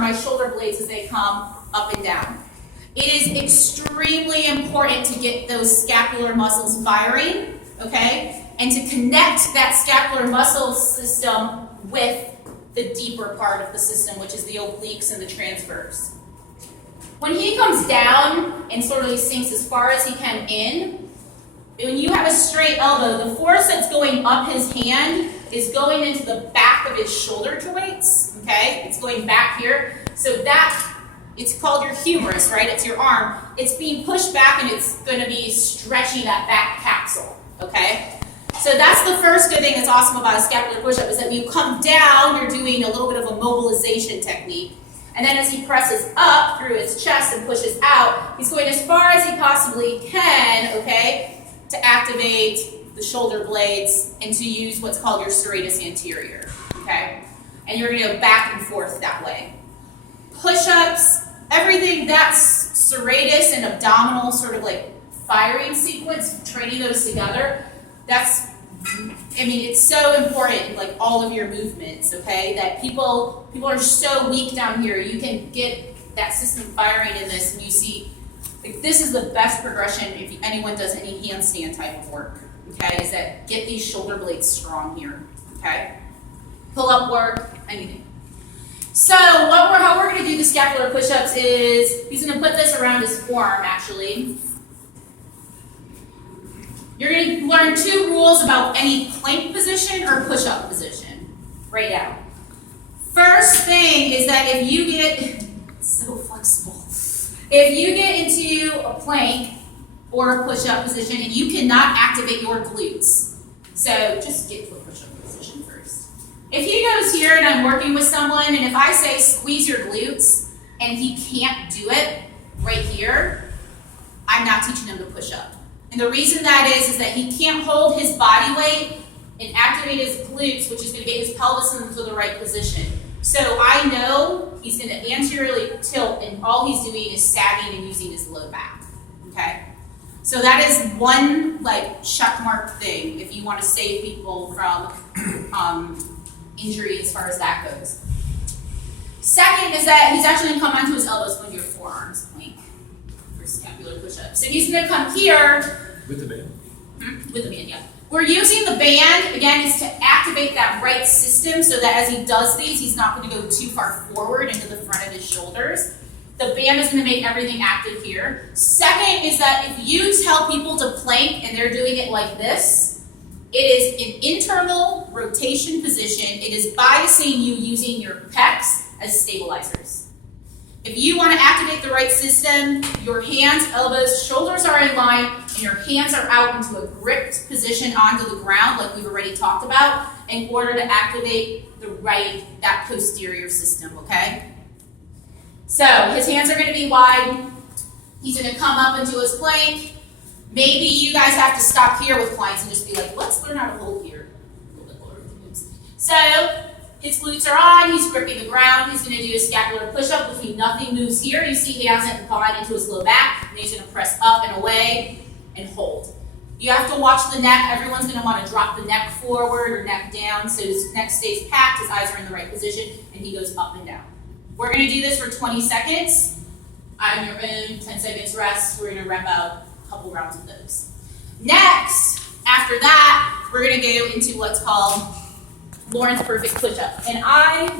are my shoulder blades as they come up and down. It is extremely important to get those scapular muscles firing, okay? And to connect that scapular muscle system with the deeper part of the system, which is the obliques and the transverse. When he comes down and sort of sinks as far as he can in, when you have a straight elbow, the force that's going up his hand is going into the back of his shoulder joints, okay? It's going back here. So that, it's called your humerus, right? It's your arm. It's being pushed back and it's going to be stretching that back capsule, okay? So that's the first good thing that's awesome about a scapular push-up is that when you come down, you're doing a little bit of a mobilization technique. And then as he presses up through his chest and pushes out, he's going as far as he possibly can, okay, to activate the shoulder blades and to use what's called your serratus anterior, okay? And you're going to go back and forth that way. Push-ups, everything that's serratus and abdominal sort of like firing sequence, training those together, that's, I mean, it's so important in like all of your movements, okay? That people are so weak down here. You can get that system firing in this and you see, like, this is the best progression if anyone does any handstand type of work, okay? Is that get these shoulder blades strong here, okay? Pull up work, anything. So how we're gonna do the scapular push-ups is, he's gonna put this around his forearm actually. You're going to learn 2 rules about any plank position or push-up position right now. First thing is that if you get, it's so flexible. If you get into a plank or a push-up position and you cannot activate your glutes, so just get to a push-up position first. If he goes here and I'm working with someone and if I say squeeze your glutes and he can't do it right here, I'm not teaching him to push up. And the reason that is that he can't hold his body weight and activate his glutes, which is going to get his pelvis into the right position. So I know he's going to anteriorly tilt, and all he's doing is sagging and using his low back. Okay? So that is one like check mark thing if you want to save people from injury as far as that goes. Second is that he's actually going to come onto his elbows with your forearms plank. Scapular push-ups. So he's going to come here. With the band? With the band, yeah. We're using the band, again, is to activate that right system so that as he does these, he's not going to go too far forward into the front of his shoulders. The band is going to make everything active here. Second is that if you tell people to plank and they're doing it like this, it is an internal rotation position. It is biasing you using your pecs as stabilizers. If you want to activate the right system, your hands, elbows, shoulders are in line, and your hands are out into a gripped position onto the ground, like we've already talked about, in order to activate that posterior system, okay? So his hands are going to be wide. He's going to come up into his plank. Maybe you guys have to stop here with clients and just be like, let's learn how to hold here. A little bit lower. So his glutes are on, he's gripping the ground, he's going to do a scapular push-up, which means nothing moves here. You see he hasn't gone into his low back, and he's going to press up and away and hold. You have to watch the neck. Everyone's going to want to drop the neck forward or neck down so his neck stays packed, his eyes are in the right position, and he goes up and down. We're going to do this for 20 seconds. On your own, 10 seconds rest. We're going to rep out a couple rounds of those. Next, after that, we're going to go into what's called Lawrence perfect push-up. And I